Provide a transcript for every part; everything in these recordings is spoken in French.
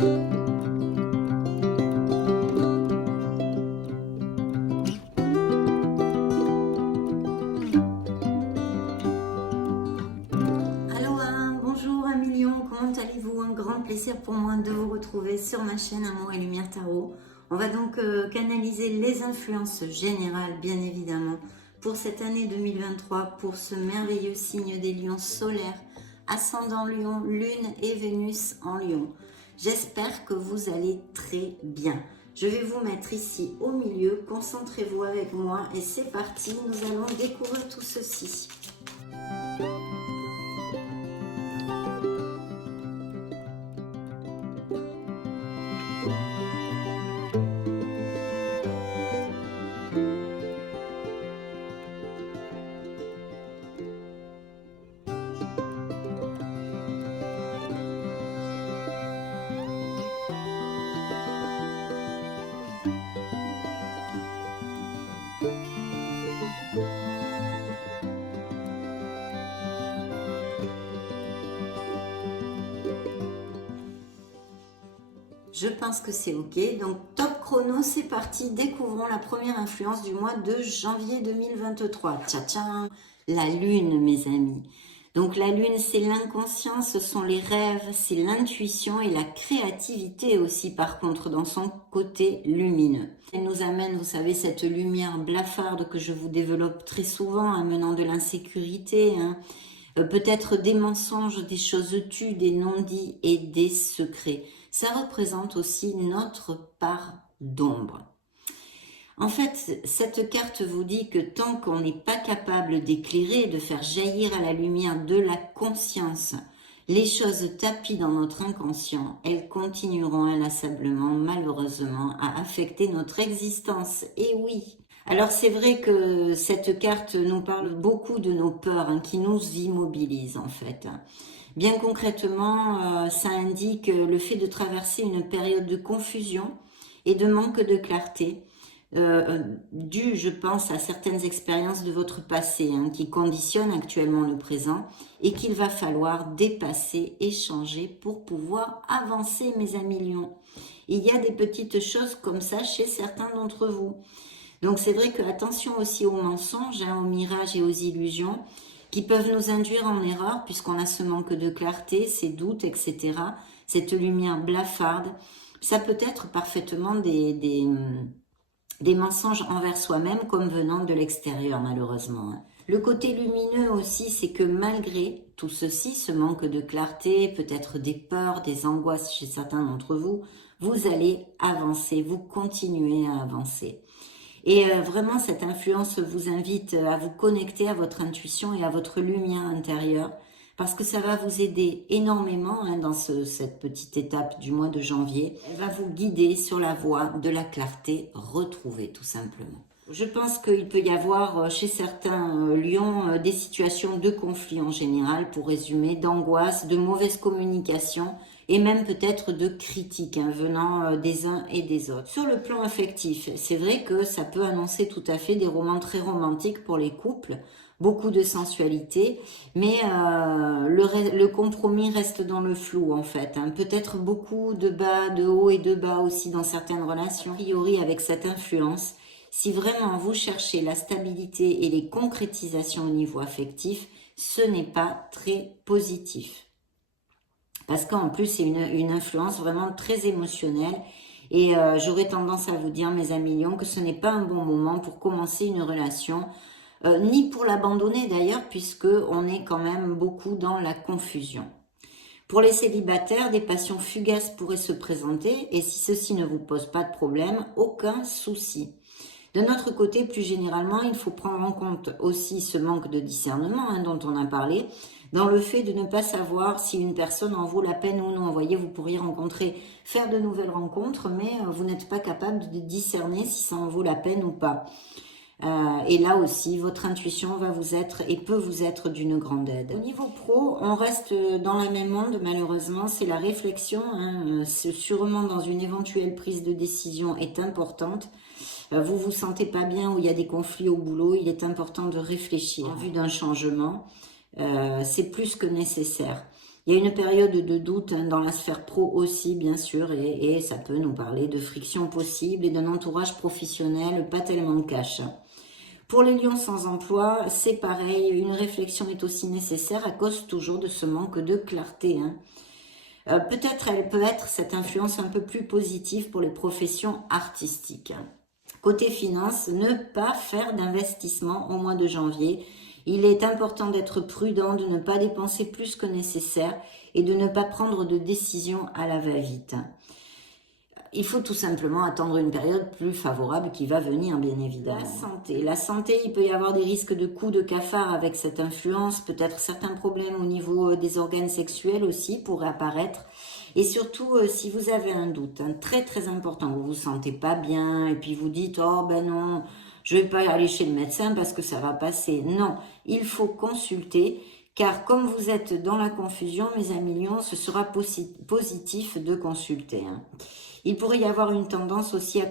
Bonjour Amilion, comment allez-vous? Un grand plaisir pour moi de vous retrouver sur ma chaîne Amour et Lumière Tarot. On va donc canaliser les influences générales, bien évidemment, pour cette année 2023, pour ce merveilleux signe des lions solaires, ascendant Lion, Lune et Vénus en Lion. J'espère que vous allez très bien. Je vais vous mettre ici au milieu, concentrez-vous avec moi et c'est parti, nous allons découvrir tout ceci. Je pense que c'est ok, donc top chrono, c'est parti, découvrons la première influence du mois de janvier 2023. Tcha-tcha, la lune mes amis. Donc la lune c'est l'inconscient, ce sont les rêves, c'est l'intuition et la créativité aussi par contre dans son côté lumineux. Elle nous amène, vous savez, cette lumière blafarde que je vous développe très souvent, amenant de l'insécurité, peut-être des mensonges, des choses tues, des non-dits et des secrets. Ça représente aussi notre part d'ombre. En fait, cette carte vous dit que tant qu'on n'est pas capable d'éclairer, de faire jaillir à la lumière de la conscience, les choses tapies dans notre inconscient, elles continueront inlassablement, malheureusement, à affecter notre existence. Et oui! Alors c'est vrai que cette carte nous parle beaucoup de nos peurs, qui nous immobilisent en fait. Bien concrètement, ça indique le fait de traverser une période de confusion et de manque de clarté, dû, je pense, à certaines expériences de votre passé, qui conditionnent actuellement le présent et qu'il va falloir dépasser et changer pour pouvoir avancer, mes amis lions. Il y a des petites choses comme ça chez certains d'entre vous. Donc c'est vrai que attention aussi aux mensonges, aux mirages et aux illusions qui peuvent nous induire en erreur puisqu'on a ce manque de clarté, ces doutes, etc. Cette lumière blafarde, ça peut être parfaitement des mensonges envers soi-même comme venant de l'extérieur malheureusement. Le côté lumineux aussi, c'est que malgré tout ceci, ce manque de clarté, peut-être des peurs, des angoisses chez certains d'entre vous, vous allez avancer, vous continuez à avancer. Et vraiment, cette influence vous invite à vous connecter à votre intuition et à votre lumière intérieure parce que ça va vous aider énormément dans cette petite étape du mois de janvier. Elle va vous guider sur la voie de la clarté retrouvée, tout simplement. Je pense qu'il peut y avoir chez certains lions des situations de conflit en général, pour résumer, d'angoisse, de mauvaise communication, et même peut-être de critiques venant des uns et des autres. Sur le plan affectif, c'est vrai que ça peut annoncer tout à fait des romans très romantiques pour les couples, beaucoup de sensualité, mais le compromis reste dans le flou en fait. Peut-être beaucoup de bas, de haut et de bas aussi dans certaines relations. A priori, avec cette influence, si vraiment vous cherchez la stabilité et les concrétisations au niveau affectif, ce n'est pas très positif. Parce qu'en plus, c'est une influence vraiment très émotionnelle. Et j'aurais tendance à vous dire, mes amis lions, que ce n'est pas un bon moment pour commencer une relation, ni pour l'abandonner d'ailleurs, puisqu'on est quand même beaucoup dans la confusion. Pour les célibataires, des passions fugaces pourraient se présenter, et si ceci ne vous pose pas de problème, aucun souci. De notre côté, plus généralement, il faut prendre en compte aussi ce manque de discernement dont on a parlé, dans le fait de ne pas savoir si une personne en vaut la peine ou non. Vous voyez, vous pourriez faire de nouvelles rencontres, mais vous n'êtes pas capable de discerner si ça en vaut la peine ou pas. Et là aussi, votre intuition va vous être et peut vous être d'une grande aide. Au niveau pro, on reste dans la même onde, malheureusement, c'est la réflexion. Sûrement dans une éventuelle prise de décision est importante. Vous vous sentez pas bien ou il y a des conflits au boulot, il est important de réfléchir en vue d'un changement. C'est plus que nécessaire. Il y a une période de doute hein, dans la sphère pro aussi, bien sûr, et ça peut nous parler de friction possible et d'un entourage professionnel pas tellement cash. Pour les lions sans emploi, c'est pareil, une réflexion est aussi nécessaire à cause toujours de ce manque de clarté. Hein. Peut-être elle peut être cette influence un peu plus positive pour les professions artistiques. Côté finance, ne pas faire d'investissement au mois de janvier. Il est important d'être prudent, de ne pas dépenser plus que nécessaire et de ne pas prendre de décision à la va-vite. Il faut tout simplement attendre une période plus favorable qui va venir, bien évidemment. La santé, il peut y avoir des risques de coups de cafard avec cette influence, peut-être certains problèmes au niveau des organes sexuels aussi pourraient apparaître. Et surtout, si vous avez un doute, très très important, vous vous sentez pas bien et puis vous dites « Oh ben non, je vais pas aller chez le médecin parce que ça va passer ». Non, il faut consulter car comme vous êtes dans la confusion, mes amis lions, ce sera positif de consulter. Hein. Il pourrait y avoir une tendance aussi à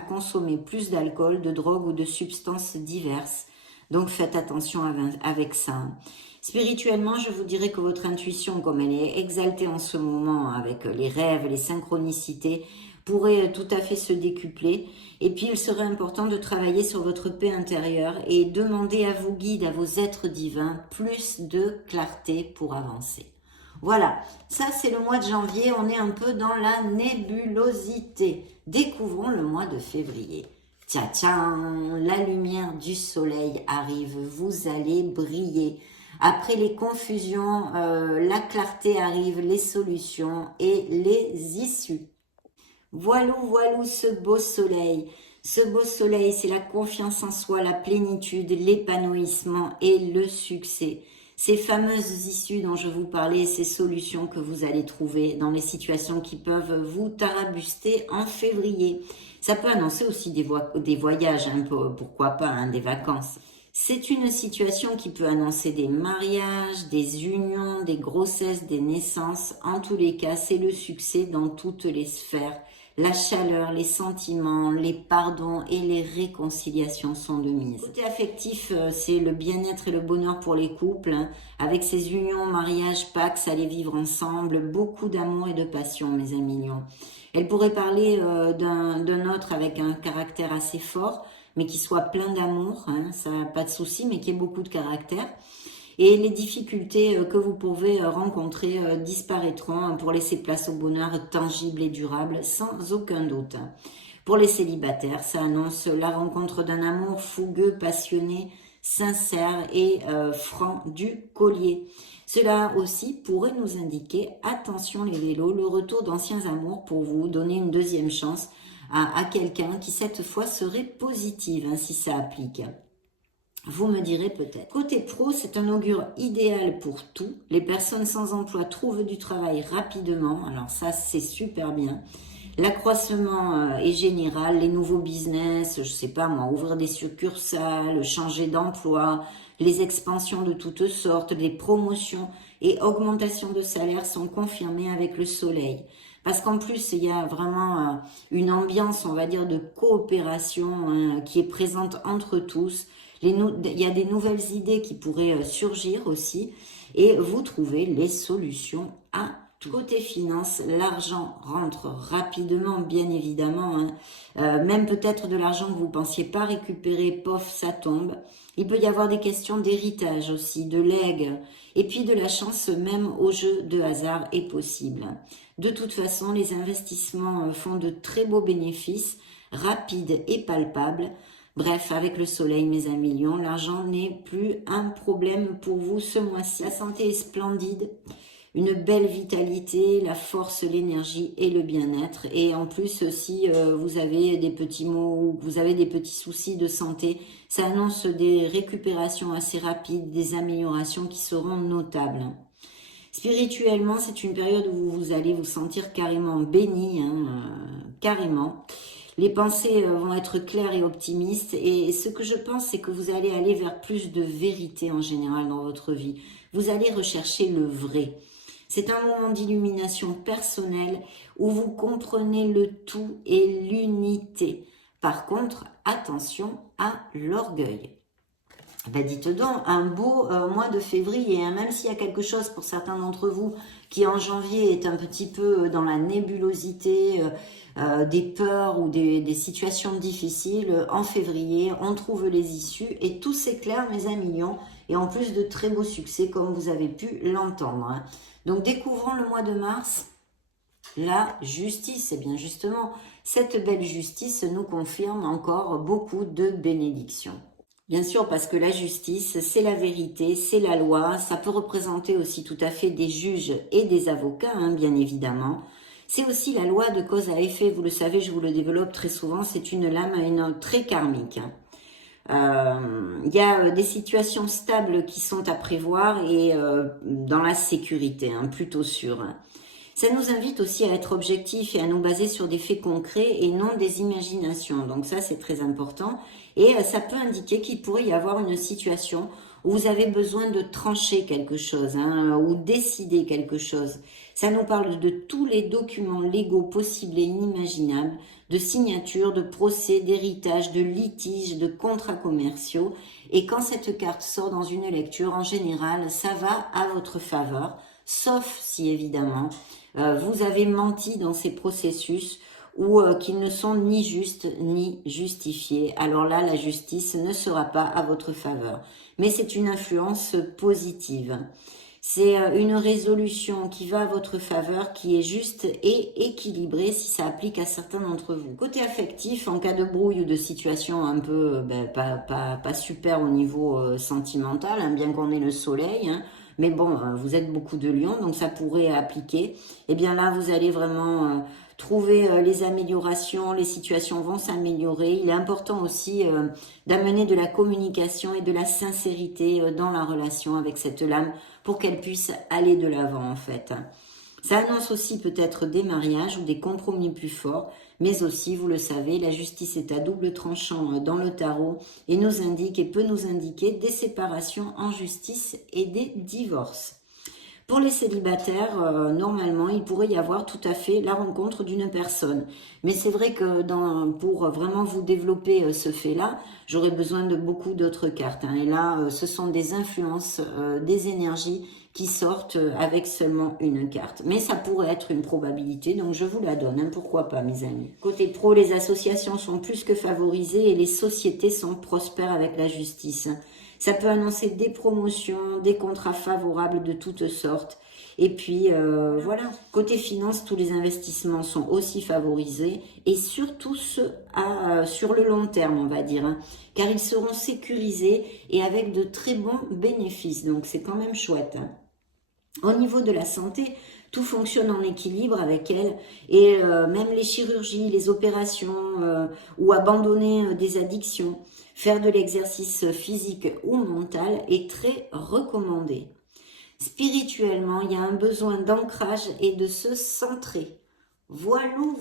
consommer plus d'alcool, de drogue ou de substances diverses. Donc faites attention avec ça. Spirituellement, je vous dirais que votre intuition, comme elle est exaltée en ce moment avec les rêves, les synchronicités, pourrait tout à fait se décupler. Et puis, il serait important de travailler sur votre paix intérieure et demander à vos guides, à vos êtres divins, plus de clarté pour avancer. Voilà, ça c'est le mois de janvier, on est un peu dans la nébulosité. Découvrons le mois de février. Tiens, tiens, la lumière du soleil arrive, vous allez briller. Après les confusions, la clarté arrive, les solutions et les issues. Voilou, voilou, ce beau soleil. Ce beau soleil, c'est la confiance en soi, la plénitude, l'épanouissement et le succès. Ces fameuses issues dont je vous parlais, ces solutions que vous allez trouver dans les situations qui peuvent vous tarabuster en février. Ça peut annoncer aussi des voyages, hein, pourquoi pas, hein, des vacances. C'est une situation qui peut annoncer des mariages, des unions, des grossesses, des naissances. En tous les cas, c'est le succès dans toutes les sphères. La chaleur, les sentiments, les pardons et les réconciliations sont de mise. Côté affectif, c'est le bien-être et le bonheur pour les couples. Hein, avec ces unions, mariages, Pax, aller vivre ensemble, beaucoup d'amour et de passion, mes amis lions. Elle pourrait parler d'un autre avec un caractère assez fort, mais qui soit plein d'amour, hein, ça n'a pas de souci, mais qui ait beaucoup de caractère. Et les difficultés que vous pouvez rencontrer disparaîtront pour laisser place au bonheur tangible et durable, sans aucun doute. Pour les célibataires, ça annonce la rencontre d'un amour fougueux, passionné, sincère et franc du collier. Cela aussi pourrait nous indiquer, attention les vélos, le retour d'anciens amours pour vous donner une deuxième chance à quelqu'un qui cette fois serait positive, hein, si ça applique. Vous me direz peut-être. Côté pro, c'est un augure idéal pour tout. Les personnes sans emploi trouvent du travail rapidement. Alors ça, c'est super bien. L'accroissement est général. Les nouveaux business, je sais pas moi, ouvrir des succursales, changer d'emploi, les expansions de toutes sortes, les promotions et augmentations de salaire sont confirmées avec le soleil. Parce qu'en plus, il y a vraiment une ambiance, on va dire, de coopération hein, qui est présente entre tous. Il y a des nouvelles idées qui pourraient surgir aussi et vous trouvez les solutions à tout. Côté finance, l'argent rentre rapidement, bien évidemment. Hein. Même peut-être de l'argent que vous ne pensiez pas récupérer, pof, ça tombe. Il peut y avoir des questions d'héritage aussi, de legs. Et puis de la chance, même au jeu de hasard est possible. De toute façon, les investissements font de très beaux bénéfices, rapides et palpables. Bref, avec le soleil, mes amis lions, l'argent n'est plus un problème pour vous ce mois-ci. La santé est splendide, une belle vitalité, la force, l'énergie et le bien-être. Et en plus, si vous avez des petits maux ou vous avez des petits soucis de santé, ça annonce des récupérations assez rapides, des améliorations qui seront notables. Spirituellement, c'est une période où vous allez vous sentir carrément béni, hein, carrément. Les pensées vont être claires et optimistes et ce que je pense, c'est que vous allez aller vers plus de vérité en général dans votre vie. Vous allez rechercher le vrai. C'est un moment d'illumination personnelle où vous comprenez le tout et l'unité. Par contre, attention à l'orgueil. Ben dites donc, un beau mois de février, hein, même s'il y a quelque chose pour certains d'entre vous qui en janvier est un petit peu dans la nébulosité, des peurs ou des situations difficiles, en février, on trouve les issues et tout s'éclaire, mes amis lions, et en plus de très beaux succès comme vous avez pu l'entendre. Hein. Donc découvrons le mois de mars, la justice, et bien justement, cette belle justice nous confirme encore beaucoup de bénédictions. Bien sûr, parce que la justice, c'est la vérité, c'est la loi. Ça peut représenter aussi tout à fait des juges et des avocats, hein, bien évidemment. C'est aussi la loi de cause à effet. Vous le savez, je vous le développe très souvent. C'est une lame très karmique. Il y a des situations stables qui sont à prévoir et dans la sécurité, hein, plutôt sûre. Ça nous invite aussi à être objectifs et à nous baser sur des faits concrets et non des imaginations. Donc ça, c'est très important. Et ça peut indiquer qu'il pourrait y avoir une situation où vous avez besoin de trancher quelque chose, hein, ou décider quelque chose. Ça nous parle de tous les documents légaux possibles et inimaginables, de signatures, de procès, d'héritage, de litiges, de contrats commerciaux. Et quand cette carte sort dans une lecture, en général, ça va à votre faveur, sauf si évidemment vous avez menti dans ces processus ou qu'ils ne sont ni justes ni justifiés. Alors là, la justice ne sera pas à votre faveur. Mais c'est une influence positive. C'est une résolution qui va à votre faveur, qui est juste et équilibrée si ça applique à certains d'entre vous. Côté affectif, en cas de brouille ou de situation un peu pas super au niveau sentimental, hein, bien qu'on ait le soleil, hein, mais bon, vous êtes beaucoup de lions, donc ça pourrait appliquer. Et bien là, vous allez vraiment trouver les améliorations, les situations vont s'améliorer. Il est important aussi d'amener de la communication et de la sincérité dans la relation avec cette lame pour qu'elle puisse aller de l'avant en fait. Ça annonce aussi peut-être des mariages ou des compromis plus forts, mais aussi, vous le savez, la justice est à double tranchant dans le tarot et nous indique et peut nous indiquer des séparations en justice et des divorces. Pour les célibataires, normalement, il pourrait y avoir tout à fait la rencontre d'une personne. Mais c'est vrai que pour vraiment vous développer ce fait-là, j'aurais besoin de beaucoup d'autres cartes. Hein. Et là, ce sont des influences, des énergies qui sortent avec seulement une carte. Mais ça pourrait être une probabilité, donc je vous la donne. Hein, pourquoi pas, mes amis. Côté pro, les associations sont plus que favorisées et les sociétés sont prospères avec la justice. Ça peut annoncer des promotions, des contrats favorables de toutes sortes. Et puis, voilà. Côté finance, tous les investissements sont aussi favorisés. Et surtout ceux sur le long terme, on va dire. Hein, car ils seront sécurisés et avec de très bons bénéfices. Donc, c'est quand même chouette. Hein. Au niveau de la santé, tout fonctionne en équilibre avec elle. Et même les chirurgies, les opérations ou abandonner des addictions. Faire de l'exercice physique ou mental est très recommandé. Spirituellement, il y a un besoin d'ancrage et de se centrer. Voilou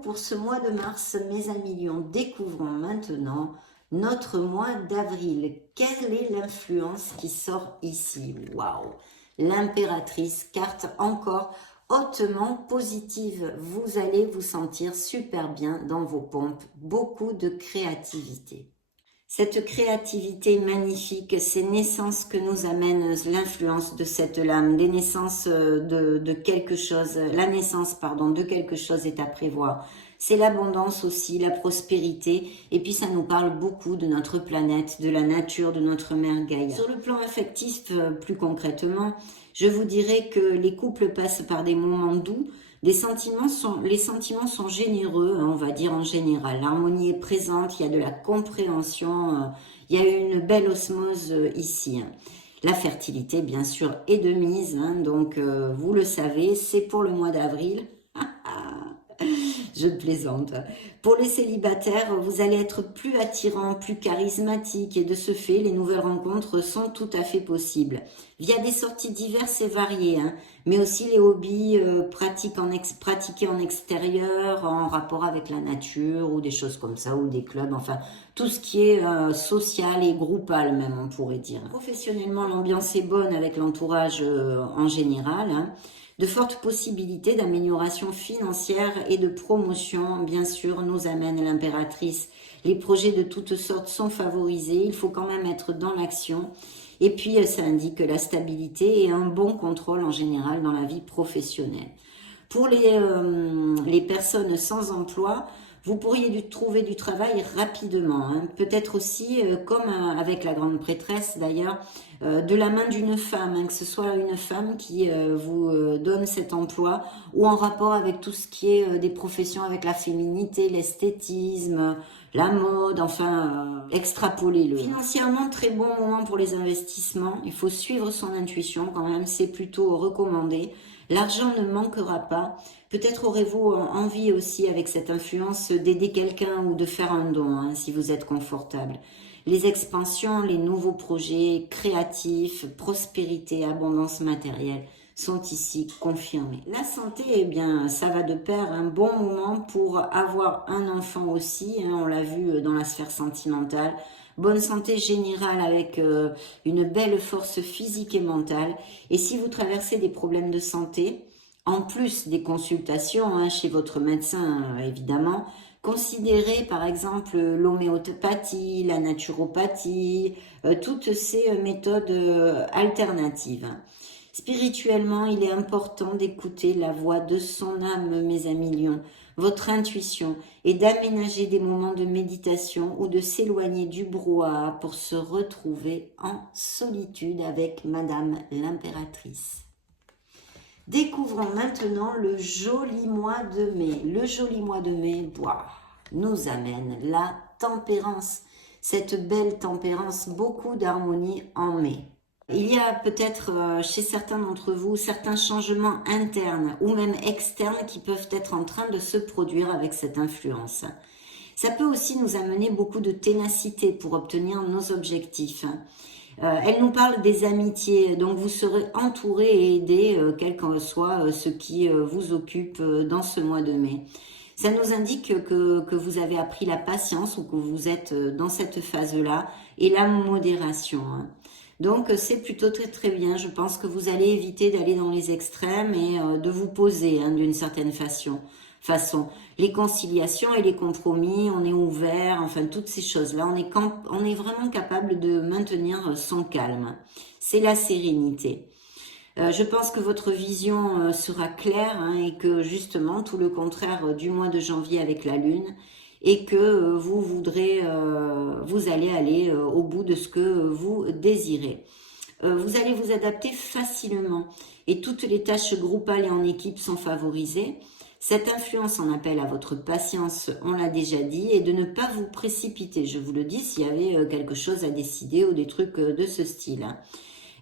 pour ce mois de mars, mes amis lions. Découvrons maintenant notre mois d'avril. Quelle est l'influence qui sort ici? Waouh! L'impératrice, carte encore hautement positive. Vous allez vous sentir super bien dans vos pompes. Beaucoup de créativité. Cette créativité magnifique, ces naissances que nous amène l'influence de cette lame, les naissances de quelque chose, la naissance, pardon, de quelque chose est à prévoir. C'est l'abondance aussi, la prospérité, et puis ça nous parle beaucoup de notre planète, de la nature, de notre mère Gaïa. Sur le plan affectif, plus concrètement, je vous dirais que les couples passent par des moments doux. Les sentiments sont généreux, hein, on va dire en général. L'harmonie est présente, il y a de la compréhension, il y a une belle osmose ici. Hein. La fertilité, bien sûr, est de mise, hein, donc vous le savez, c'est pour le mois d'avril. Je plaisante. Pour les célibataires, vous allez être plus attirant, plus charismatique et de ce fait, les nouvelles rencontres sont tout à fait possibles. Via des sorties diverses et variées, hein, mais aussi les hobbies pratiqués en extérieur, en rapport avec la nature ou des choses comme ça, ou des clubs, enfin tout ce qui est social et groupal même, on pourrait dire. Professionnellement, l'ambiance est bonne avec l'entourage en général, hein. De fortes possibilités d'amélioration financière et de promotion, bien sûr, nous amène l'impératrice. Les projets de toutes sortes sont favorisés, il faut quand même être dans l'action. Et puis, ça indique la stabilité et un bon contrôle en général dans la vie professionnelle. Pour les personnes sans emploi, vous pourriez trouver du travail rapidement. Hein. Peut-être aussi, comme avec la grande prêtresse d'ailleurs, de la main d'une femme, hein, que ce soit une femme qui vous donne cet emploi ou en rapport avec tout ce qui est des professions avec la féminité, l'esthétisme, la mode, enfin, extrapoler-le. Financièrement, très bon moment pour les investissements. Il faut suivre son intuition quand même, c'est plutôt recommandé. L'argent ne manquera pas. Peut-être aurez-vous envie aussi, avec cette influence, d'aider quelqu'un ou de faire un don, hein, si vous êtes confortable. Les expansions, les nouveaux projets créatifs, prospérité, abondance matérielle sont ici confirmés. La santé, eh bien, ça va de pair, un bon moment pour avoir un enfant aussi, hein, on l'a vu dans la sphère sentimentale. Bonne santé générale avec une belle force physique et mentale. Et si vous traversez des problèmes de santé, en plus des consultations hein, chez votre médecin, évidemment, considérez par exemple l'homéopathie, la naturopathie, toutes ces méthodes alternatives. Spirituellement, il est important d'écouter la voix de son âme, mes amis lions, votre intuition, et d'aménager des moments de méditation ou de s'éloigner du brouhaha pour se retrouver en solitude avec Madame l'impératrice. Découvrons maintenant le joli mois de mai. Le joli mois de mai nous amène la tempérance. Cette belle tempérance, beaucoup d'harmonie en mai. Il y a peut-être chez certains d'entre vous certains changements internes ou même externes qui peuvent être en train de se produire avec cette influence. Ça peut aussi nous amener beaucoup de ténacité pour obtenir nos objectifs. Elle nous parle des amitiés, donc vous serez entouré et aidé, quel que soit ce qui vous occupe dans ce mois de mai. Ça nous indique que vous avez appris la patience ou que vous êtes dans cette phase-là et la modération. Hein. Donc c'est plutôt très très bien, je pense que vous allez éviter d'aller dans les extrêmes et de vous poser hein, d'une certaine façon. Les conciliations et les compromis, on est ouvert, enfin toutes ces choses-là, on est vraiment capable de maintenir son calme. C'est la sérénité. Je pense que votre vision sera claire hein, et que justement tout le contraire du mois de janvier avec la lune et que vous allez aller au bout de ce que vous désirez. Vous allez vous adapter facilement et toutes les tâches groupales et en équipe sont favorisées. Cette influence en appelle à votre patience, on l'a déjà dit, et de ne pas vous précipiter. Je vous le dis s'il y avait quelque chose à décider ou des trucs de ce style.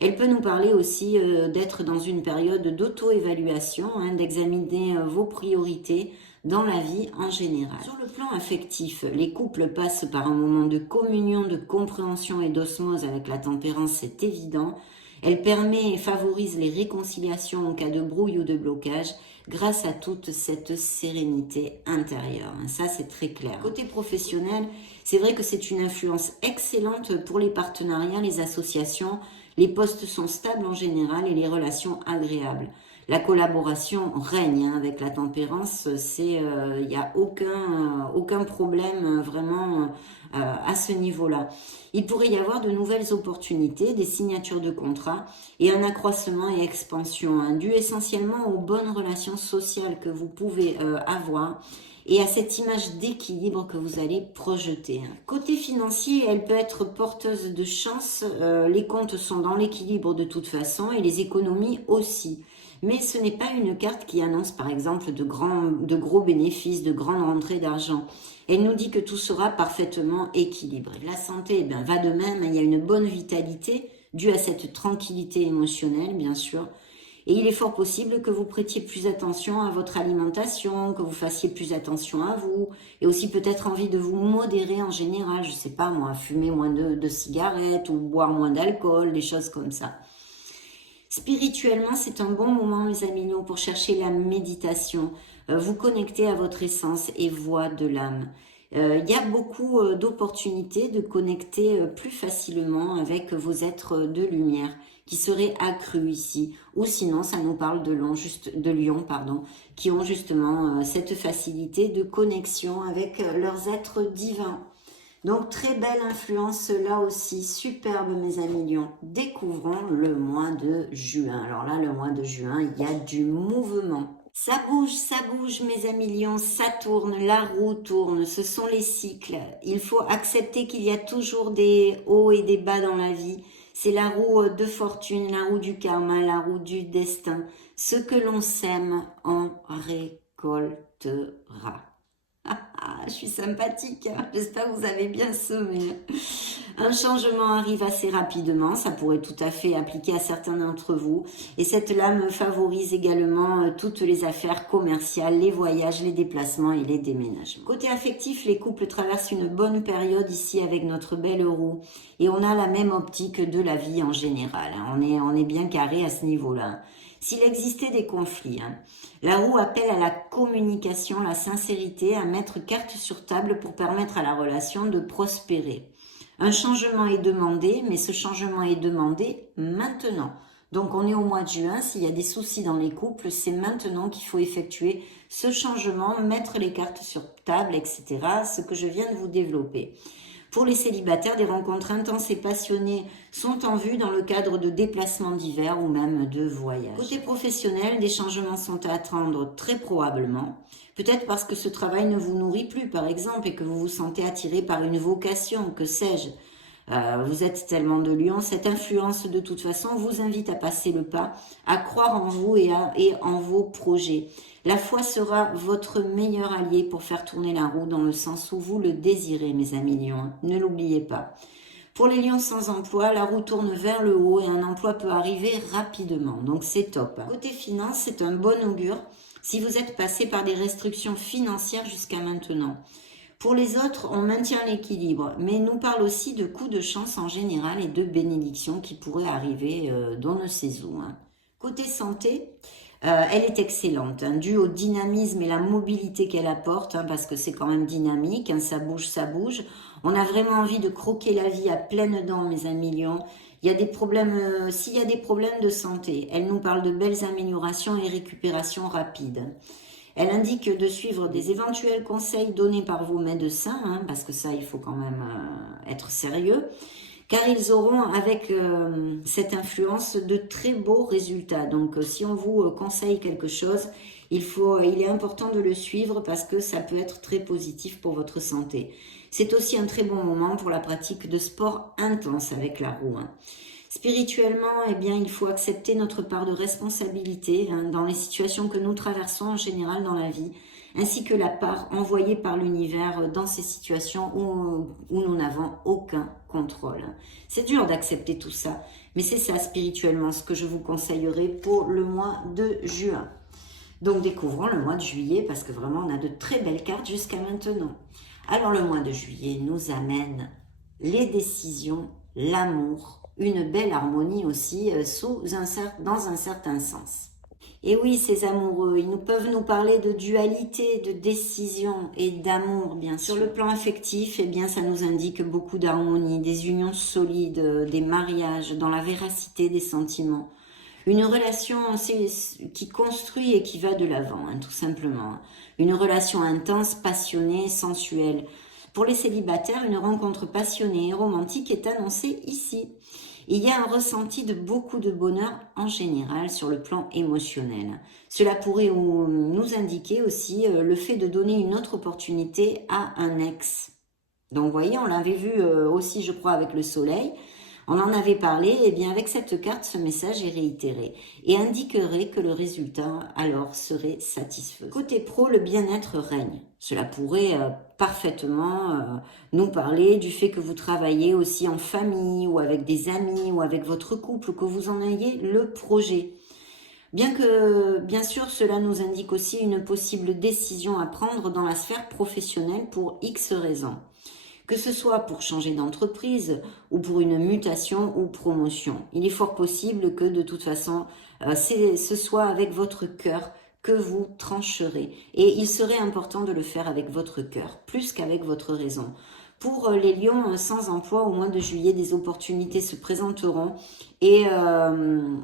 Elle peut nous parler aussi d'être dans une période d'auto-évaluation, hein, d'examiner vos priorités dans la vie en général. Sur le plan affectif, les couples passent par un moment de communion, de compréhension et d'osmose avec la tempérance, c'est évident. Elle permet et favorise les réconciliations en cas de brouille ou de blocage grâce à toute cette sérénité intérieure. Ça, c'est très clair. Côté professionnel, c'est vrai que c'est une influence excellente pour les partenariats, les associations. Les postes sont stables en général et les relations agréables. La collaboration règne hein, avec la tempérance, il n'y a aucun problème vraiment à ce niveau-là. Il pourrait y avoir de nouvelles opportunités, des signatures de contrats et un accroissement et expansion hein, dû essentiellement aux bonnes relations sociales que vous pouvez avoir et à cette image d'équilibre que vous allez projeter. Côté financier, elle peut être porteuse de chance, les comptes sont dans l'équilibre de toute façon et les économies aussi. Mais ce n'est pas une carte qui annonce par exemple de gros bénéfices, de grandes rentrées d'argent. Elle nous dit que tout sera parfaitement équilibré. La santé eh bien, va de même, il y a une bonne vitalité due à cette tranquillité émotionnelle bien sûr. Et il est fort possible que vous prêtiez plus attention à votre alimentation, que vous fassiez plus attention à vous, et aussi peut-être envie de vous modérer en général, je sais pas moi, fumer moins de cigarettes ou boire moins d'alcool, des choses comme ça. Spirituellement, c'est un bon moment, mes amis lions, pour chercher la méditation, vous connecter à votre essence et voix de l'âme. Il y a beaucoup d'opportunités de connecter plus facilement avec vos êtres de lumière qui seraient accrus ici. Ou sinon, ça nous parle de Lion, pardon, qui ont justement cette facilité de connexion avec leurs êtres divins. Donc, très belle influence là aussi, superbe mes amis Lions. Découvrons le mois de juin. Alors là, le mois de juin, il y a du mouvement. Ça bouge mes amis Lions, ça tourne, la roue tourne, ce sont les cycles. Il faut accepter qu'il y a toujours des hauts et des bas dans la vie. C'est la roue de fortune, la roue du karma, la roue du destin. Ce que l'on sème, on récoltera. Je suis sympathique, hein. J'espère que vous avez bien semé. Un changement arrive assez rapidement, ça pourrait tout à fait appliquer à certains d'entre vous. Et cette lame favorise également toutes les affaires commerciales, les voyages, les déplacements et les déménagements. Côté affectif, les couples traversent une bonne période ici avec notre belle roue. Et on a la même optique de la vie en général, hein. On est bien carré à ce niveau-là. S'il existait des conflits, hein, la roue appelle à la communication, la sincérité, à mettre carte sur table pour permettre à la relation de prospérer. Un changement est demandé, mais ce changement est demandé maintenant. Donc on est au mois de juin, s'il y a des soucis dans les couples, c'est maintenant qu'il faut effectuer ce changement, mettre les cartes sur table, etc. Ce que je viens de vous développer. Pour les célibataires, des rencontres intenses et passionnées sont en vue dans le cadre de déplacements divers ou même de voyages. Côté professionnel, des changements sont à attendre très probablement. Peut-être parce que ce travail ne vous nourrit plus, par exemple, et que vous vous sentez attiré par une vocation, que sais-je. Vous êtes tellement de Lion, cette influence de toute façon vous invite à passer le pas, à croire en vous et en vos projets. La foi sera votre meilleur allié pour faire tourner la roue dans le sens où vous le désirez, mes amis Lions. Ne l'oubliez pas. Pour les lions sans emploi, la roue tourne vers le haut et un emploi peut arriver rapidement. Donc c'est top. Côté finance, c'est un bon augure si vous êtes passé par des restrictions financières jusqu'à maintenant. Pour les autres, on maintient l'équilibre, mais il nous parle aussi de coups de chance en général et de bénédictions qui pourraient arriver d'on ne sait où. Côté santé, elle est excellente, hein, due au dynamisme et la mobilité qu'elle apporte, hein, parce que c'est quand même dynamique, hein, ça bouge, ça bouge. On a vraiment envie de croquer la vie à pleines dents, mes amis lions. Il y a des problèmes, s'il y a des problèmes de santé, elle nous parle de belles améliorations et récupération rapide. Elle indique de suivre des éventuels conseils donnés par vos médecins, hein, parce que ça, il faut quand même être sérieux, car ils auront avec cette influence de très beaux résultats. Donc, si on vous conseille quelque chose, il est important de le suivre parce que ça peut être très positif pour votre santé. C'est aussi un très bon moment pour la pratique de sport intense avec la roue, hein. Spirituellement, eh bien, il faut accepter notre part de responsabilité, hein, dans les situations que nous traversons en général dans la vie, ainsi que la part envoyée par l'univers dans ces situations où nous n'avons aucun contrôle. C'est dur d'accepter tout ça, mais c'est ça spirituellement ce que je vous conseillerais pour le mois de juin. Donc découvrons le mois de juillet parce que vraiment on a de très belles cartes jusqu'à maintenant. Alors le mois de juillet nous amène les décisions, l'amour, une belle harmonie aussi dans un certain sens. Et oui, ces amoureux, ils peuvent nous parler de dualité, de décision et d'amour, bien sûr. Sur le plan affectif, eh bien, ça nous indique beaucoup d'harmonie, des unions solides, des mariages, dans la véracité des sentiments. Une relation qui construit et qui va de l'avant, hein, tout simplement. Une relation intense, passionnée, sensuelle. Pour les célibataires, une rencontre passionnée et romantique est annoncée ici. Il y a un ressenti de beaucoup de bonheur en général sur le plan émotionnel. Cela pourrait nous indiquer aussi le fait de donner une autre opportunité à un ex. Donc vous voyez, on l'avait vu aussi je crois avec le soleil. On en avait parlé, et bien avec cette carte, ce message est réitéré et indiquerait que le résultat alors serait satisfaisant. Côté pro, le bien-être règne. Cela pourrait parfaitement nous parler du fait que vous travaillez aussi en famille ou avec des amis ou avec votre couple, que vous en ayez le projet. Bien sûr, cela nous indique aussi une possible décision à prendre dans la sphère professionnelle pour X raisons. Que ce soit pour changer d'entreprise ou pour une mutation ou promotion. Il est fort possible que de toute façon, ce soit avec votre cœur que vous trancherez. Et il serait important de le faire avec votre cœur, plus qu'avec votre raison. Pour les lions sans emploi, au mois de juillet, des opportunités se présenteront et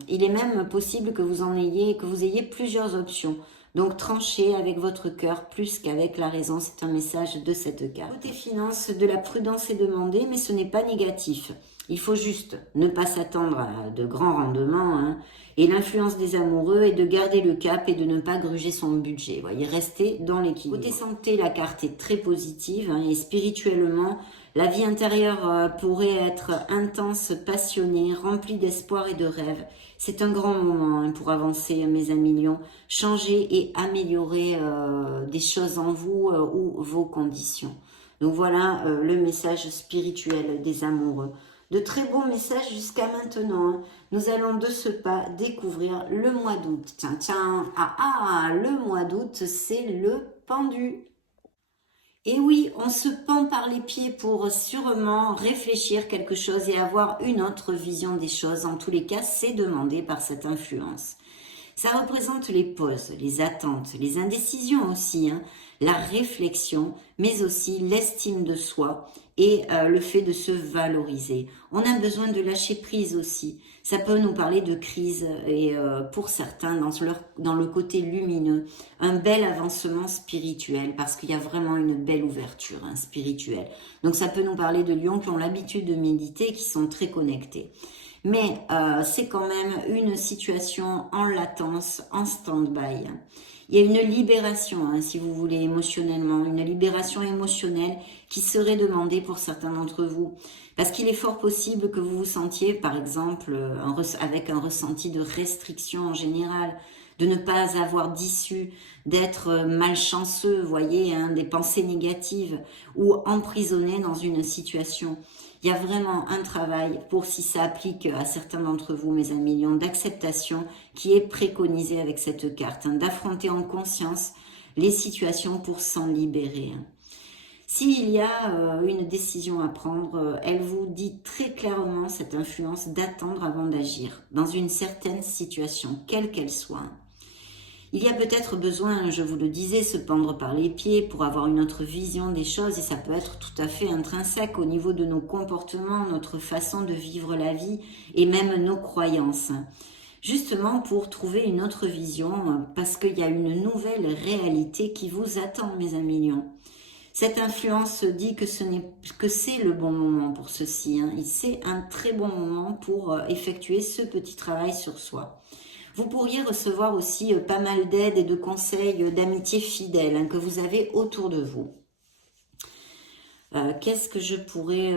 il est même possible que vous ayez plusieurs options. Donc tranchez avec votre cœur plus qu'avec la raison, c'est un message de cette carte. Côté finance, de la prudence est demandée, mais ce n'est pas négatif. Il faut juste ne pas s'attendre à de grands rendements. Hein. Et l'influence des amoureux est de garder le cap et de ne pas gruger son budget. Vous voyez, rester dans l'équilibre. Côté santé, la carte est très positive. Hein, et spirituellement, la vie intérieure pourrait être intense, passionnée, remplie d'espoir et de rêves. C'est un grand moment hein, pour avancer, mes amis lions. Changer et améliorer des choses en vous ou vos conditions. Donc voilà le message spirituel des amoureux. De très bons messages jusqu'à maintenant. Hein. Nous allons de ce pas découvrir le mois d'août. Tiens, tiens, le mois d'août, c'est le pendu. Et oui, on se pend par les pieds pour sûrement réfléchir quelque chose et avoir une autre vision des choses. En tous les cas, c'est demandé par cette influence. Ça représente les pauses, les attentes, les indécisions aussi, hein, la réflexion, mais aussi l'estime de soi et le fait de se valoriser. On a besoin de lâcher prise aussi. Ça peut nous parler de crise et pour certains, dans le côté lumineux, un bel avancement spirituel parce qu'il y a vraiment une belle ouverture hein, spirituelle. Donc ça peut nous parler de lions qui ont l'habitude de méditer, qui sont très connectés. Mais c'est quand même une situation en latence, en stand-by. Il y a une libération, hein, si vous voulez, émotionnellement, une libération émotionnelle qui serait demandée pour certains d'entre vous. Parce qu'il est fort possible que vous vous sentiez, par exemple, avec un ressenti de restriction en général, de ne pas avoir d'issue, d'être malchanceux, vous voyez, hein, des pensées négatives ou emprisonné dans une situation. Il y a vraiment un travail pour, si ça applique à certains d'entre vous, mes amis lions, d'acceptation qui est préconisé avec cette carte, hein, d'affronter en conscience les situations pour s'en libérer. Hein. S'il y a une décision à prendre, elle vous dit très clairement, cette influence, d'attendre avant d'agir dans une certaine situation, quelle qu'elle soit. Il y a peut-être besoin, je vous le disais, se pendre par les pieds pour avoir une autre vision des choses et ça peut être tout à fait intrinsèque au niveau de nos comportements, notre façon de vivre la vie et même nos croyances. Justement pour trouver une autre vision parce qu'il y a une nouvelle réalité qui vous attend, mes amis lions. Cette influence dit que c'est le bon moment pour ceci. Hein. C'est un très bon moment pour effectuer ce petit travail sur soi. Vous pourriez recevoir aussi pas mal d'aides et de conseils d'amitié fidèles hein, que vous avez autour de vous. Qu'est-ce que je pourrais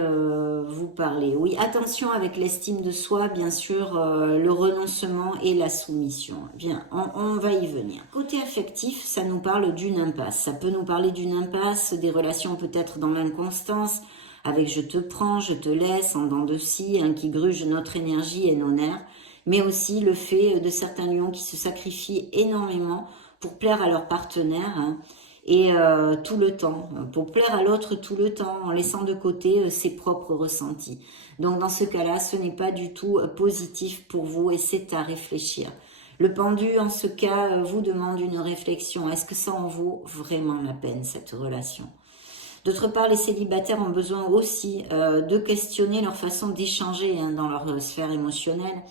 vous parler? Oui, attention avec l'estime de soi, bien sûr, le renoncement et la soumission. Bien, on va y venir. Côté affectif, ça nous parle d'une impasse. Ça peut nous parler d'une impasse, des relations peut-être dans l'inconstance, avec je te prends, je te laisse, en dents de scie, hein, qui gruge notre énergie et nos nerfs. Mais aussi le fait de certains lions qui se sacrifient énormément pour plaire à leur partenaire hein, et tout le temps, pour plaire à l'autre tout le temps, en laissant de côté ses propres ressentis. Donc dans ce cas-là, ce n'est pas du tout positif pour vous et c'est à réfléchir. Le pendu, en ce cas, vous demande une réflexion. Est-ce que ça en vaut vraiment la peine, cette relation ? D'autre part, les célibataires ont besoin aussi de questionner leur façon d'échanger hein, dans leur sphère émotionnelle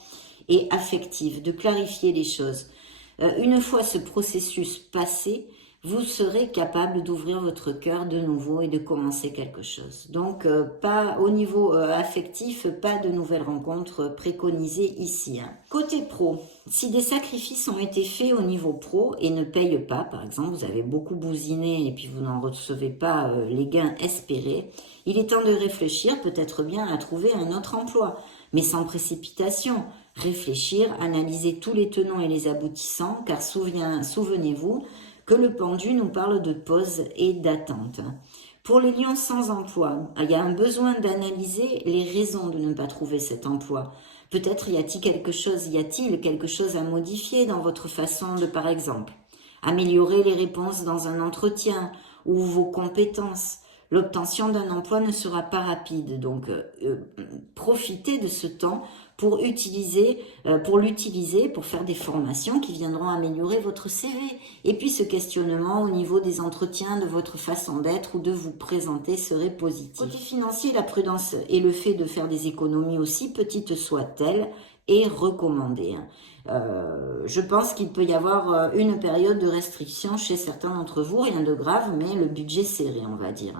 et affective, de clarifier les choses. Une fois ce processus passé, vous serez capable d'ouvrir votre cœur de nouveau et de commencer quelque chose. Donc, pas au niveau affectif, pas de nouvelles rencontres préconisées ici. Hein. Côté pro, si des sacrifices ont été faits au niveau pro et ne payent pas, par exemple, vous avez beaucoup bousiné et puis vous n'en recevez pas les gains espérés, il est temps de réfléchir peut-être bien à trouver un autre emploi, mais sans précipitation. Réfléchir, analyser tous les tenants et les aboutissants, car souvenez-vous que le pendu nous parle de pause et d'attente. Pour les lions sans emploi, il y a un besoin d'analyser les raisons de ne pas trouver cet emploi. Peut-être y a-t-il quelque chose à modifier dans votre façon de, par exemple, améliorer les réponses dans un entretien ou vos compétences. L'obtention d'un emploi ne sera pas rapide, donc profitez de ce temps pour l'utiliser, pour faire des formations qui viendront améliorer votre CV. Et puis ce questionnement au niveau des entretiens, de votre façon d'être ou de vous présenter serait positif. Côté financier, la prudence et le fait de faire des économies, aussi petites soient-elles, est recommandée. Je pense qu'il peut y avoir une période de restriction chez certains d'entre vous, rien de grave, mais le budget serré, on va dire.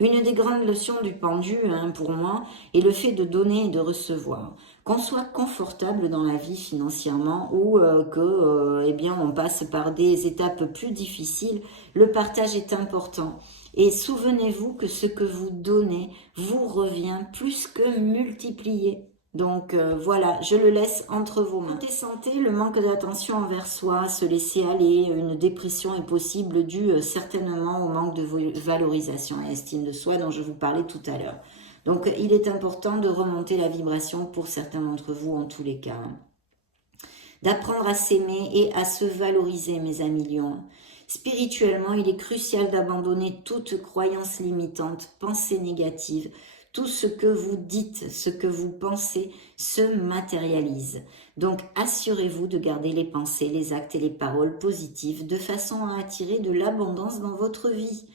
Une des grandes leçons du pendu, pour moi, est le fait de donner et de recevoir. Qu'on soit confortable dans la vie financièrement ou eh bien, on passe par des étapes plus difficiles, le partage est important. Et souvenez-vous que ce que vous donnez vous revient plus que multiplié. Donc voilà, je le laisse entre vos mains. Côté santé, le manque d'attention envers soi, se laisser aller, une dépression est possible due certainement au manque de valorisation et estime de soi dont je vous parlais tout à l'heure. Donc il est important de remonter la vibration pour certains d'entre vous en tous les cas. D'apprendre à s'aimer et à se valoriser, mes amis lions. Spirituellement, il est crucial d'abandonner toute croyance limitante, pensée négative. Tout ce que vous dites, ce que vous pensez se matérialise. Donc assurez-vous de garder les pensées, les actes et les paroles positives de façon à attirer de l'abondance dans votre vie.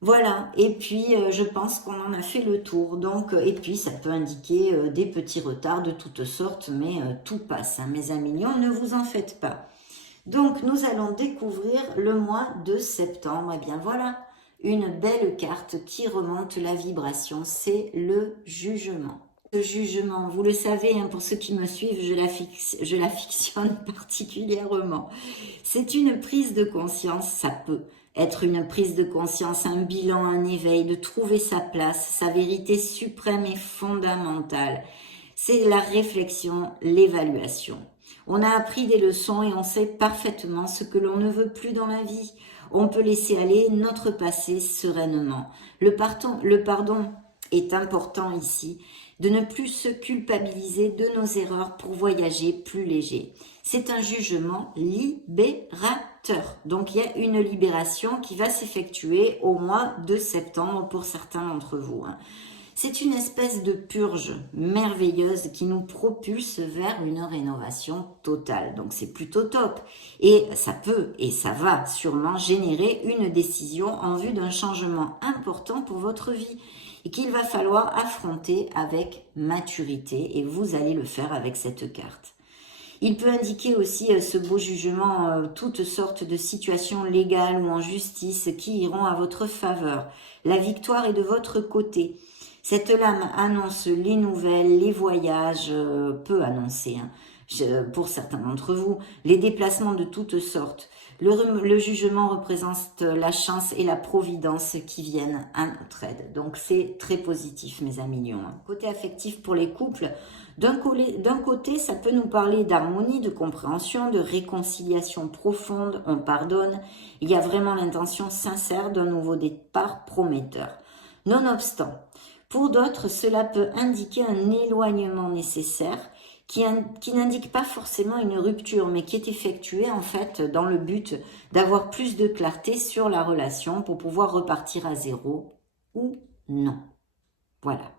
Voilà, et puis je pense qu'on en a fait le tour. Donc, et puis ça peut indiquer des petits retards de toutes sortes, mais tout passe, mes amis lions, ne vous en faites pas. Donc nous allons découvrir le mois de septembre. Et bien voilà, une belle carte qui remonte la vibration, c'est le jugement. Le jugement, vous le savez, pour ceux qui me suivent, je la fictionne particulièrement. C'est une prise de conscience, ça peut être une prise de conscience, un bilan, un éveil, de trouver sa place, sa vérité suprême et fondamentale. C'est la réflexion, l'évaluation. On a appris des leçons et on sait parfaitement ce que l'on ne veut plus dans la vie. On peut laisser aller notre passé sereinement. Le pardon est important ici, de ne plus se culpabiliser de nos erreurs pour voyager plus léger. C'est un jugement libérateur. Donc il y a une libération qui va s'effectuer au mois de septembre pour certains d'entre vous. C'est une espèce de purge merveilleuse qui nous propulse vers une rénovation totale. Donc c'est plutôt top. Et ça peut et ça va sûrement générer une décision en vue d'un changement important pour votre vie et qu'il va falloir affronter avec maturité et vous allez le faire avec cette carte. Il peut indiquer aussi ce beau jugement, toutes sortes de situations légales ou en justice qui iront à votre faveur. La victoire est de votre côté. Cette lame annonce les nouvelles, les voyages, peut annoncer, pour certains d'entre vous, les déplacements de toutes sortes. Le jugement représente la chance et la providence qui viennent à notre aide. Donc c'est très positif, mes amis lions. Côté affectif pour les couples, d'un côté, ça peut nous parler d'harmonie, de compréhension, de réconciliation profonde, on pardonne. Il y a vraiment l'intention sincère d'un nouveau départ prometteur. Nonobstant, pour d'autres, cela peut indiquer un éloignement nécessaire qui n'indique pas forcément une rupture, mais qui est effectué en fait dans le but d'avoir plus de clarté sur la relation pour pouvoir repartir à zéro ou non. Voilà.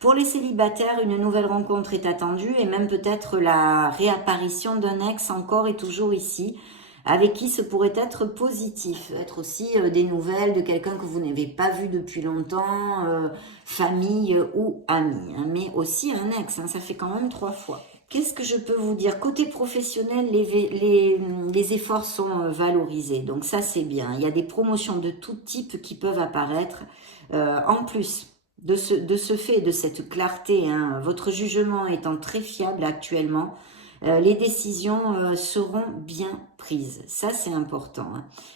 Pour les célibataires, une nouvelle rencontre est attendue et même peut-être la réapparition d'un ex encore et toujours ici, avec qui ce pourrait être positif, être aussi des nouvelles de quelqu'un que vous n'avez pas vu depuis longtemps, famille ou ami, mais aussi un ex, ça fait quand même 3 fois. Qu'est-ce que je peux vous dire? Côté professionnel, les efforts sont valorisés, donc ça c'est bien. Il y a des promotions de tout type qui peuvent apparaître. En plus de ce fait, de cette clarté, votre jugement étant très fiable actuellement, les décisions seront bien prises. Ça, c'est important.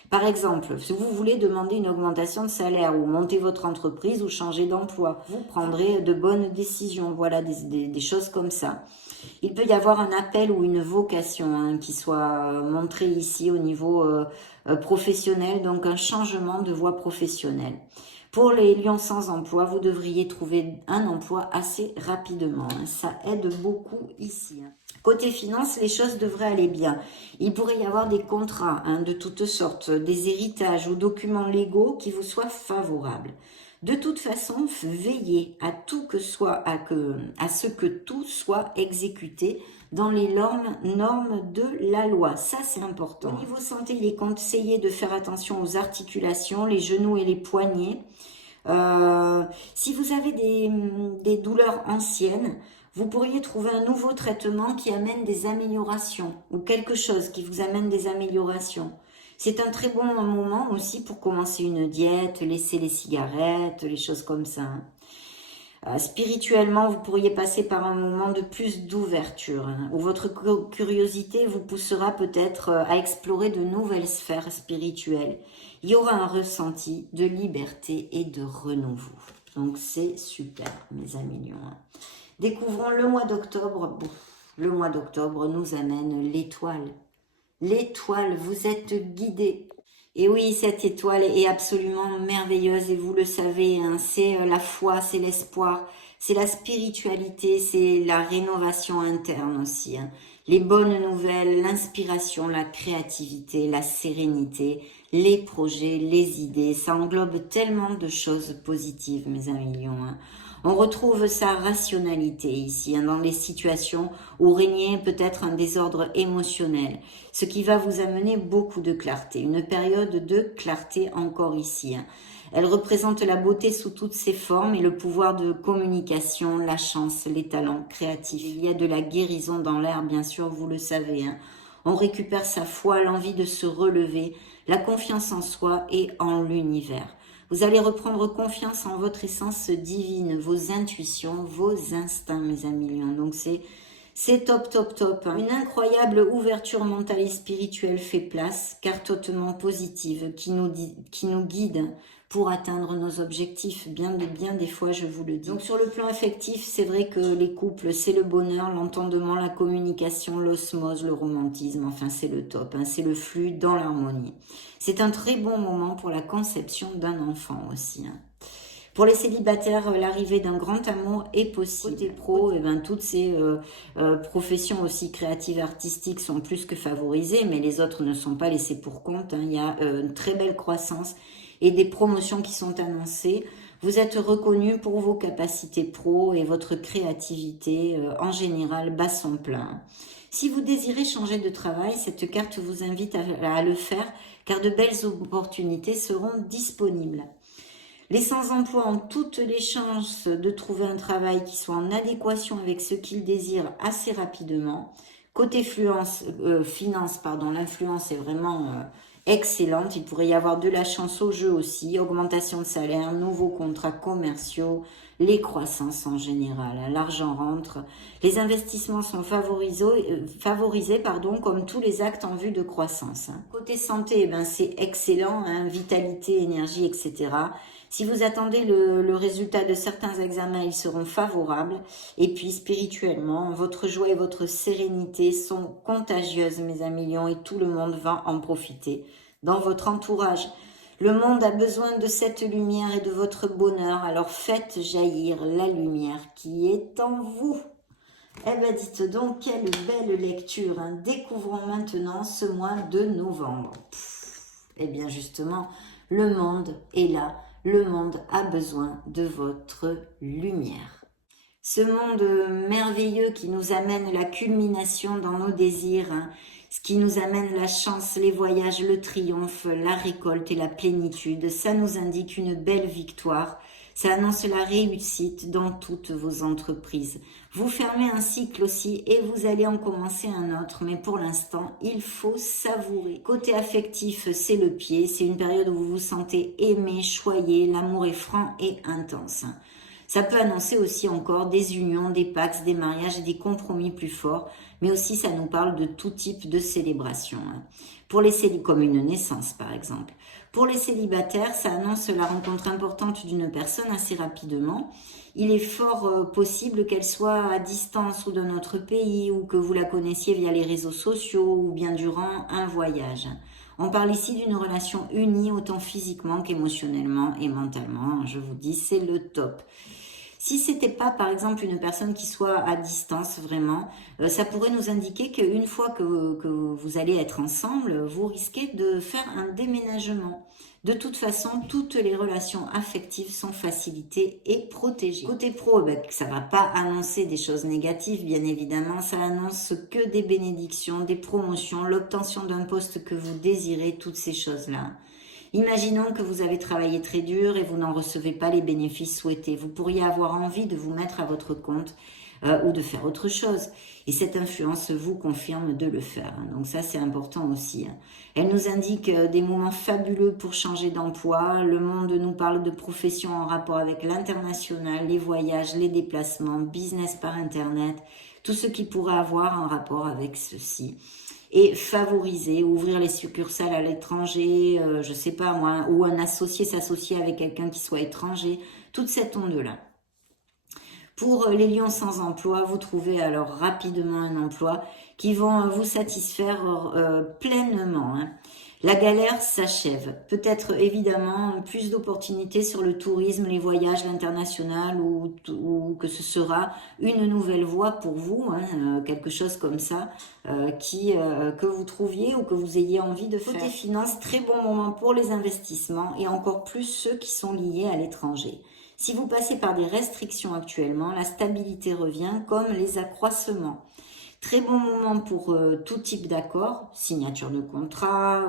Par exemple, si vous voulez demander une augmentation de salaire ou monter votre entreprise ou changer d'emploi, vous prendrez de bonnes décisions. Voilà, des choses comme ça. Il peut y avoir un appel ou une vocation qui soit montrée ici au niveau professionnel, donc un changement de voie professionnelle. Pour les lions sans emploi, vous devriez trouver un emploi assez rapidement. Ça aide beaucoup ici. Côté finance, les choses devraient aller bien. Il pourrait y avoir des contrats de toutes sortes, des héritages ou documents légaux qui vous soient favorables. De toute façon, veillez à ce que tout soit exécuté dans les normes de la loi. Ça, c'est important. Au niveau santé, il est conseillé de faire attention aux articulations, les genoux et les poignets. Si vous avez des douleurs anciennes, vous pourriez trouver un nouveau traitement qui amène des améliorations ou quelque chose qui vous amène des améliorations. C'est un très bon moment aussi pour commencer une diète, laisser les cigarettes, les choses comme ça. Spirituellement, vous pourriez passer par un moment de plus d'ouverture, où votre curiosité vous poussera peut-être à explorer de nouvelles sphères spirituelles. Il y aura un ressenti de liberté et de renouveau. Donc c'est super, mes amis lions. Découvrons le mois d'octobre. Le mois d'octobre nous amène l'étoile. L'étoile, vous êtes guidés. Et oui, cette étoile est absolument merveilleuse et vous le savez, hein, c'est la foi, c'est l'espoir, c'est la spiritualité, c'est la rénovation interne aussi. Hein. Les bonnes nouvelles, l'inspiration, la créativité, la sérénité, les projets, les idées, ça englobe tellement de choses positives, mes amis lions. Hein. On retrouve sa rationalité ici, hein, dans les situations où régnait peut-être un désordre émotionnel, ce qui va vous amener beaucoup de clarté, une période de clarté encore ici. Hein. Elle représente la beauté sous toutes ses formes et le pouvoir de communication, la chance, les talents créatifs. Il y a de la guérison dans l'air, bien sûr, vous le savez. Hein. On récupère sa foi, l'envie de se relever, la confiance en soi et en l'univers. Vous allez reprendre confiance en votre essence divine, vos intuitions, vos instincts, mes amis lions. Donc c'est top, top, top. Hein. Une incroyable ouverture mentale et spirituelle fait place, carte hautement positive, qui nous guide pour atteindre nos objectifs. Bien des fois, je vous le dis. Donc sur le plan affectif, c'est vrai que les couples, c'est le bonheur, l'entendement, la communication, l'osmose, le romantisme. Enfin, c'est le top. Hein. C'est le flux dans l'harmonie. C'est un très bon moment pour la conception d'un enfant aussi. Hein. Pour les célibataires, l'arrivée d'un grand amour est possible. Côté pro, toutes ces professions aussi créatives, artistiques sont plus que favorisées, mais les autres ne sont pas laissés pour compte. Hein. Il y a une très belle croissance et des promotions qui sont annoncées. Vous êtes reconnu pour vos capacités pro et votre créativité en général bat son plein. Si vous désirez changer de travail, cette carte vous invite à le faire car de belles opportunités seront disponibles. Les sans-emploi ont toutes les chances de trouver un travail qui soit en adéquation avec ce qu'ils désirent assez rapidement. Côté finance, l'influence est vraiment excellente. Il pourrait y avoir de la chance au jeu aussi, augmentation de salaire, nouveaux contrats commerciaux, les croissances en général. L'argent rentre. Les investissements sont favorisés, comme tous les actes en vue de croissance. Côté santé, c'est excellent, hein, vitalité, énergie, etc. Si vous attendez le résultat de certains examens, ils seront favorables. Et puis spirituellement, votre joie et votre sérénité sont contagieuses, mes amis lions, et tout le monde va en profiter. Dans votre entourage, le monde a besoin de cette lumière et de votre bonheur, alors faites jaillir la lumière qui est en vous. Eh bien, dites donc, quelle belle lecture, hein. Découvrons maintenant ce mois de novembre. Eh bien, justement, le monde est là. Le monde a besoin de votre lumière. Ce monde merveilleux qui nous amène la culmination dans nos désirs, hein, ce qui nous amène la chance, les voyages, le triomphe, la récolte et la plénitude, ça nous indique une belle victoire. Ça annonce la réussite dans toutes vos entreprises. Vous fermez un cycle aussi et vous allez en commencer un autre. Mais pour l'instant, il faut savourer. Côté affectif, c'est le pied. C'est une période où vous vous sentez aimé, choyé. L'amour est franc et intense. Ça peut annoncer aussi encore des unions, des pactes, des mariages et des compromis plus forts. Mais aussi, ça nous parle de tout type de célébration. Comme une naissance, par exemple. Pour les célibataires, ça annonce la rencontre importante d'une personne assez rapidement. Il est fort possible qu'elle soit à distance ou de notre pays ou que vous la connaissiez via les réseaux sociaux ou bien durant un voyage. On parle ici d'une relation unie autant physiquement qu'émotionnellement et mentalement. Je vous dis, c'est le top. Si c'était pas, par exemple, une personne qui soit à distance vraiment, ça pourrait nous indiquer qu'une fois que vous allez être ensemble, vous risquez de faire un déménagement. De toute façon, toutes les relations affectives sont facilitées et protégées. Côté pro, ça va pas annoncer des choses négatives, bien évidemment. Ça annonce que des bénédictions, des promotions, l'obtention d'un poste que vous désirez, toutes ces choses-là. Imaginons que vous avez travaillé très dur et vous n'en recevez pas les bénéfices souhaités. Vous pourriez avoir envie de vous mettre à votre compte ou de faire autre chose. Et cette influence vous confirme de le faire. Donc ça, c'est important aussi. Elle nous indique des moments fabuleux pour changer d'emploi. Le monde nous parle de professions en rapport avec l'international, les voyages, les déplacements, business par Internet, tout ce qui pourrait avoir un rapport avec ceci. Et favoriser, ouvrir les succursales à l'étranger, je sais pas moi, ou un associé s'associer avec quelqu'un qui soit étranger, toute cette onde-là. Pour les lions sans emploi, vous trouvez alors rapidement un emploi qui vont vous satisfaire pleinement. La galère s'achève. Peut-être évidemment plus d'opportunités sur le tourisme, les voyages, l'international ou que ce sera une nouvelle voie pour vous, quelque chose comme ça que vous trouviez ou que vous ayez envie de faire. Côté finances, très bon moment pour les investissements et encore plus ceux qui sont liés à l'étranger. Si vous passez par des restrictions actuellement, la stabilité revient comme les accroissements. Très bon moment pour tout type d'accord, signature de contrat,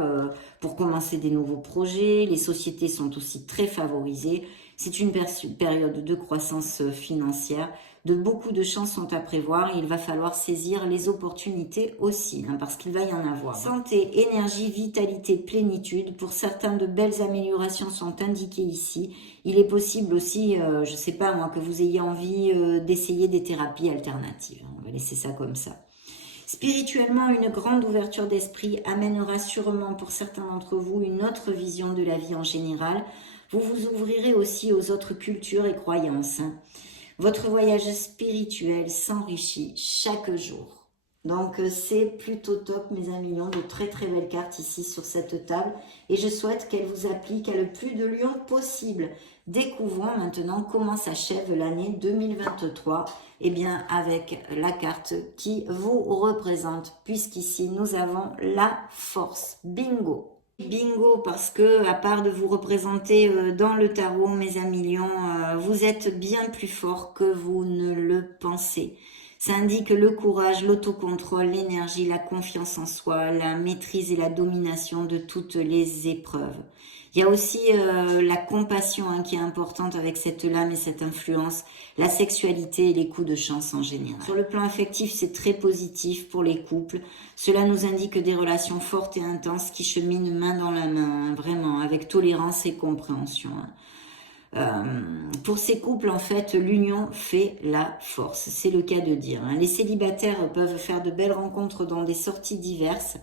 pour commencer des nouveaux projets. Les sociétés sont aussi très favorisées. C'est une période de croissance financière. De beaucoup de chances sont à prévoir et il va falloir saisir les opportunités aussi, parce qu'il va y en avoir. Santé, énergie, vitalité, plénitude. Pour certains, de belles améliorations sont indiquées ici. Il est possible aussi, je sais pas moi, que vous ayez envie d'essayer des thérapies alternatives. On va laisser ça comme ça. Spirituellement, une grande ouverture d'esprit amènera sûrement pour certains d'entre vous une autre vision de la vie en général. Vous vous ouvrirez aussi aux autres cultures et croyances. Votre voyage spirituel s'enrichit chaque jour. Donc c'est plutôt top mes amis lions, de très très belles cartes ici sur cette table et je souhaite qu'elles vous appliquent à le plus de lions possible. Découvrons maintenant comment s'achève l'année 2023 avec la carte qui vous représente puisqu'ici nous avons la force. Bingo! Bingo, parce que à part de vous représenter dans le tarot, mes amis lions, vous êtes bien plus fort que vous ne le pensez. Ça indique le courage, l'autocontrôle, l'énergie, la confiance en soi, la maîtrise et la domination de toutes les épreuves. Il y a aussi la compassion qui est importante avec cette lame et cette influence, la sexualité et les coups de chance en général. Sur le plan affectif, c'est très positif pour les couples. Cela nous indique des relations fortes et intenses qui cheminent main dans la main, vraiment, avec tolérance et compréhension. Pour ces couples, en fait, l'union fait la force, c'est le cas de dire. Les célibataires peuvent faire de belles rencontres dans des sorties diverses.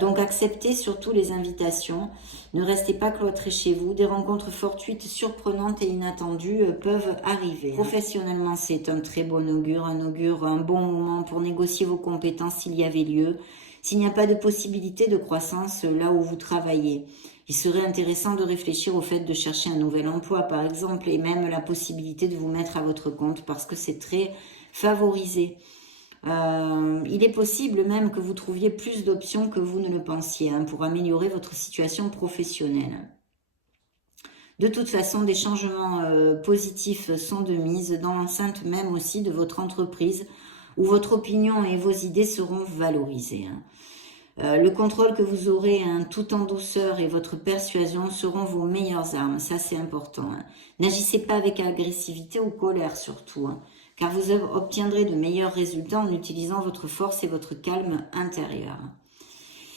Donc acceptez surtout les invitations, ne restez pas cloîtrés chez vous, des rencontres fortuites, surprenantes et inattendues peuvent arriver. Professionnellement, c'est un très bon augure, un bon moment pour négocier vos compétences s'il y avait lieu. S'il n'y a pas de possibilité de croissance là où vous travaillez, il serait intéressant de réfléchir au fait de chercher un nouvel emploi par exemple et même la possibilité de vous mettre à votre compte parce que c'est très favorisé. Il est possible même que vous trouviez plus d'options que vous ne le pensiez pour améliorer votre situation professionnelle. De toute façon, des changements positifs sont de mise dans l'enceinte même aussi de votre entreprise où votre opinion et vos idées seront valorisées. Le contrôle que vous aurez tout en douceur et votre persuasion seront vos meilleures armes, ça c'est important. N'agissez pas avec agressivité ou colère surtout, car vous obtiendrez de meilleurs résultats en utilisant votre force et votre calme intérieur.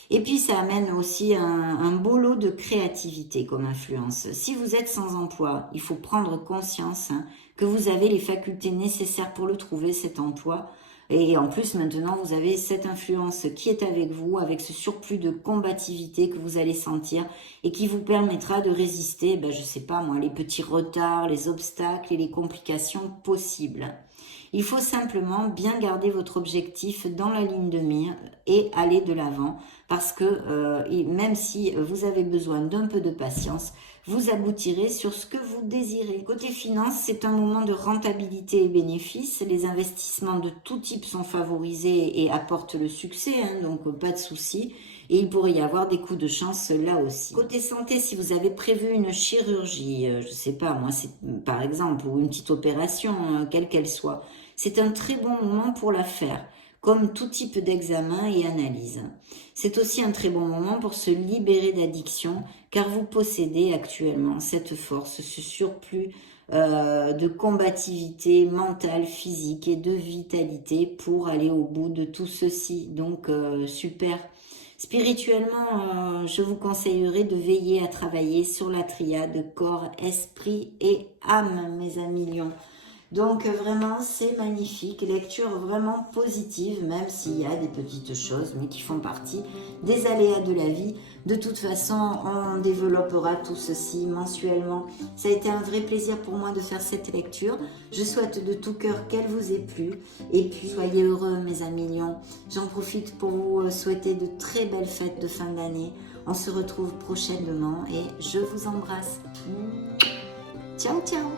Et puis ça amène aussi un beau lot de créativité comme influence. Si vous êtes sans emploi, il faut prendre conscience que vous avez les facultés nécessaires pour le trouver cet emploi. Et en plus maintenant vous avez cette influence qui est avec vous, avec ce surplus de combativité que vous allez sentir et qui vous permettra de résister, je sais pas moi, les petits retards, les obstacles et les complications possibles. Il faut simplement bien garder votre objectif dans la ligne de mire et aller de l'avant parce que même si vous avez besoin d'un peu de patience, vous aboutirez sur ce que vous désirez. Côté finance, c'est un moment de rentabilité et bénéfices. Les investissements de tout type sont favorisés et apportent le succès, hein, donc pas de souci. Et il pourrait y avoir des coups de chance là aussi. Côté santé, si vous avez prévu une chirurgie, je sais pas moi, par exemple, ou une petite opération, quelle qu'elle soit, c'est un très bon moment pour la faire, comme tout type d'examen et analyse. C'est aussi un très bon moment pour se libérer d'addiction, car vous possédez actuellement cette force, ce surplus de combativité mentale, physique et de vitalité pour aller au bout de tout ceci. Donc, super. Spirituellement, je vous conseillerais de veiller à travailler sur la triade corps, esprit et âme, mes amis lions. Donc vraiment, c'est magnifique, lecture vraiment positive, même s'il y a des petites choses, mais qui font partie des aléas de la vie. De toute façon, on développera tout ceci mensuellement. Ça a été un vrai plaisir pour moi de faire cette lecture. Je souhaite de tout cœur qu'elle vous ait plu. Et puis, soyez heureux, mes amis lions. J'en profite pour vous souhaiter de très belles fêtes de fin d'année. On se retrouve prochainement et je vous embrasse. Ciao, ciao!